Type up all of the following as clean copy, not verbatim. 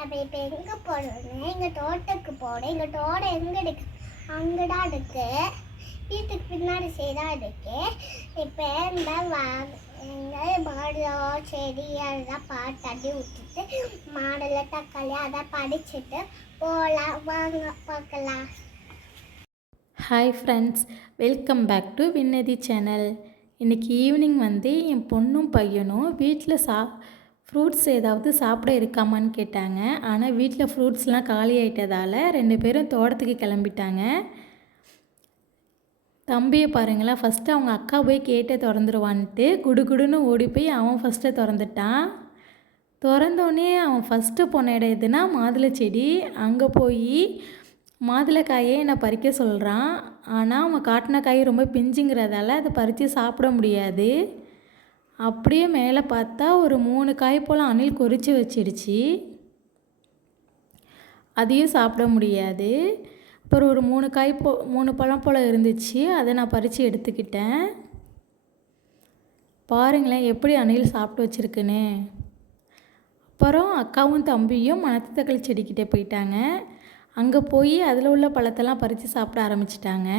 அப்போ இப்போ எங்கே போகிறோன்னு எங்கள் தோட்டத்துக்கு போகிறோம். எங்கள் தோட்டம் எங்கே இருக்கு? அங்கே தான் இருக்கு. வீட்டுக்கு பின்னாடி செய்தான் இருக்கு. இப்போ இந்த எங்கள் மாடலோ செடி அதெல்லாம் பார்த்து தண்ணி ஊற்றிட்டு மாடலில் தக்காளி அதை படிச்சுட்டு போகலாம். வாங்க பார்க்கலாம். Hi friends, welcome back to Vinnathi channel. இன்றைக்கி ஈவினிங் என் பொண்ணும் பையனும் வீட்டில் ஃப்ரூட்ஸ் ஏதாவது சாப்பிட இருக்காமான்னு கேட்டாங்க. ஆனால் வீட்டில் ஃப்ரூட்ஸ்லாம் காலி ஆகிட்டதால் 2 பேரும் தோட்டத்துக்கு கிளம்பிட்டாங்க. தம்பியை பாருங்களேன், ஃபஸ்ட்டு அவங்க அக்கா போய் கேட்டை திறந்துருவான்ட்டு குடுகுடுன்னு ஓடி போய் அவன் ஃபஸ்ட்டு திறந்துட்டான். திறந்தோடனே அவன் ஃபஸ்ட்டு போன இடம் எதுனா மாதுளை செடி. அங்கே போய் மாதுளைக்காயை என்னை பறிக்க சொல்கிறான். ஆனால் அவன் காட்டின காய் ரொம்ப பிஞ்சுங்கிறதால அதை பறித்து சாப்பிட முடியாது. அப்படியே மேலே பார்த்தா ஒரு 3 காய் போல் அணில் கொறித்து வச்சிடுச்சு. அதையும் சாப்பிட முடியாது. அப்புறம் ஒரு 3 பழம் போல் இருந்துச்சு. அதை நான் பறித்து எடுத்துக்கிட்டேன். பாருங்களேன் எப்படி அணில் சாப்பிட்டு வச்சுருக்குன்னு. அப்புறம் அக்காவும் தம்பியும் மணத்தக்காளி செடிக்கிட்டே போயிட்டாங்க. அங்கே போய் அதில் உள்ள பழத்தெல்லாம் பறித்து சாப்பிட ஆரம்பிச்சிட்டாங்க.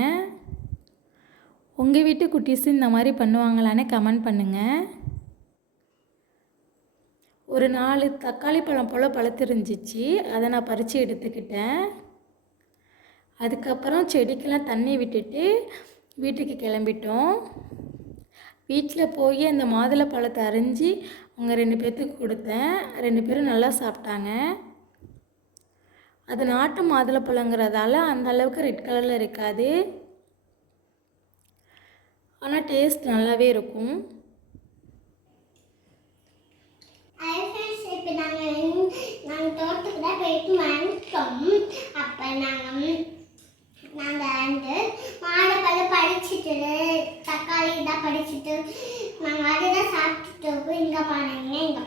உங்கள் வீட்டு குட்டீஸ் இந்த மாதிரி பண்ணுவாங்களான்னு கமெண்ட் பண்ணுங்கள். ஒரு 4 தக்காளி பழம் போல் பழுத்திருந்துச்சு. அதை நான் பறித்து எடுத்துக்கிட்டேன். அதுக்கப்புறம் செடிக்கெல்லாம் தண்ணி விட்டுட்டு வீட்டுக்கு கிளம்பிட்டோம். வீட்டில் போய் அந்த மாதுளை பழத்தை அரிஞ்சு அவங்க 2 பேர்த்துக்கு கொடுத்தேன். 2 பேரும் நல்லா சாப்பிட்டாங்க. அது நாட்டு மாதுளை பழங்கிறதால அந்த அளவுக்கு ரெட் கலரில் இருக்காது. ஆனால் டேஸ்ட் நல்லாவே இருக்கும். இப்போ நாங்கள் தோட்டத்துக்கு தான் போயிட்டு வந்துட்டோம். அப்போ நாங்கள் மாடைப்பழம் படிச்சுட்டு தக்காளி தான் படிச்சுட்டு நாங்கள் அதுதான் சாப்பிட்டுட்டு இங்கே பாருங்க. இங்கே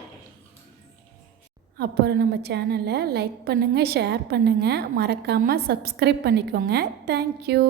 அப்புறம் நம்ம சேனலை லைக் பண்ணுங்கள், ஷேர் பண்ணுங்கள், மறக்காமல் சப்ஸ்கிரைப் பண்ணிக்கோங்க. தேங்க்யூ.